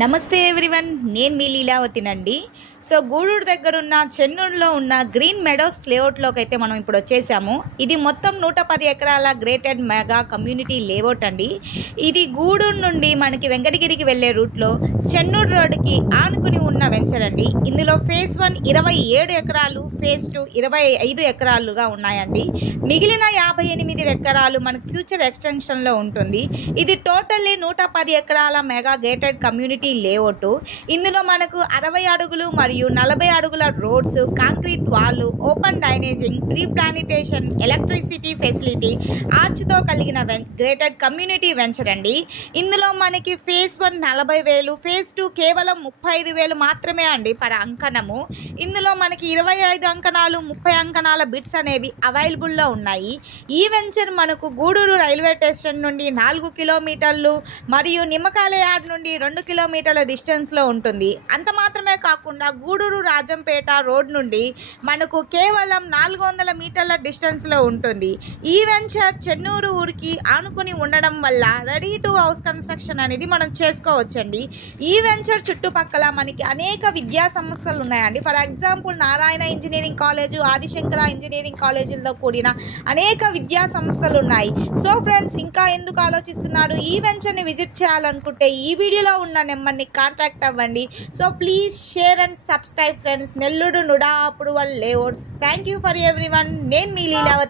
నమస్తే ఎవ్రీవన్, నేను మీ లీలావతినండి. సో గూడూరు దగ్గర ఉన్న చెన్నూరులో ఉన్న గ్రీన్ మెడోస్ లేఅవుట్లోకి అయితే మనం ఇప్పుడు వచ్చేసాము. ఇది మొత్తం 110 ఎకరాల గ్రేటెడ్ మెగా కమ్యూనిటీ లేఅవుట్ అండి. ఇది గూడూరు నుండి మనకి వెంకటగిరికి వెళ్ళే రూట్లో చెన్నూరు రోడ్డుకి ఆనుకుని ఉన్న వెంచర్ అండి. ఇందులో ఫేజ్ 1 27 ఎకరాలు, ఫేజ్ 2 25 ఎకరాలుగా ఉన్నాయండి. మిగిలిన 58 ఎకరాలు మనకు ఫ్యూచర్ ఎక్స్టెన్షన్లో ఉంటుంది. ఇది టోటల్లీ 110 ఎకరాల మెగా గేటెడ్ కమ్యూనిటీ లేఅవుట్. ఇందులో మనకు 60 అడుగులు మరియు 40 అడుగుల రోడ్స్, కాంక్రీట్ వాళ్ళు, open drainaging, pre plantation, electricity facility, ఆర్చ్తో కలిగిన గ్రేటెడ్ కమ్యూనిటీ వెంచర్ అండి. ఇందులో మనకి ఫేజ్ 1 40,000, ఫేజ్ 2 కేవలం 35,000 మాత్రమే అండి పర్ అంకణము. ఇందులో మనకి 25 అంకణాలు, 30 అంకణాల బిట్స్ అనేవి అవైలబుల్లో ఉన్నాయి. ఈ వెంచర్ మనకు గూడూరు రైల్వే స్టేషన్ నుండి 4 కిలోమీటర్లు మరియు నిమ్మకాయల యార్డ్ నుండి 2 కిలోమీటర్ల డిస్టెన్స్లో ఉంటుంది. అంత మాత్రమే కాకుండా గూడూరు రాజంపేట రోడ్ నుండి మనకు కేవలం 400 మీటర్ల డిస్టెన్స్లో ఉంటుంది. ఈ వెంచర్ చెన్నూరు ఊరికి ఆనుకుని ఉండడం వల్ల రెడీ టు హౌస్ కన్స్ట్రక్షన్ అనేది మనం చేసుకోవచ్చండి. ఈ వెంచర్ చుట్టుపక్కల మనకి అనేక విద్యా సంస్థలు ఉన్నాయండి. For example Narayana engineering college, Adishankara engineering కాలేజీలతో కూడిన అనేక విద్యా సంస్థలు ఉన్నాయి. సో ఫ్రెండ్స్, ఇంకా ఎందుకు ఆలోచిస్తున్నారు? ఈ వెంచర్ని విజిట్ చేయాలనుకుంటే ఈ వీడియోలో ఉన్న నెంబర్ని కాంటాక్ట్ అవ్వండి. So please share and subscribe friends. Nellore NUDA approval layouts. Thank you for everyone. నేను మీ లీలావతి.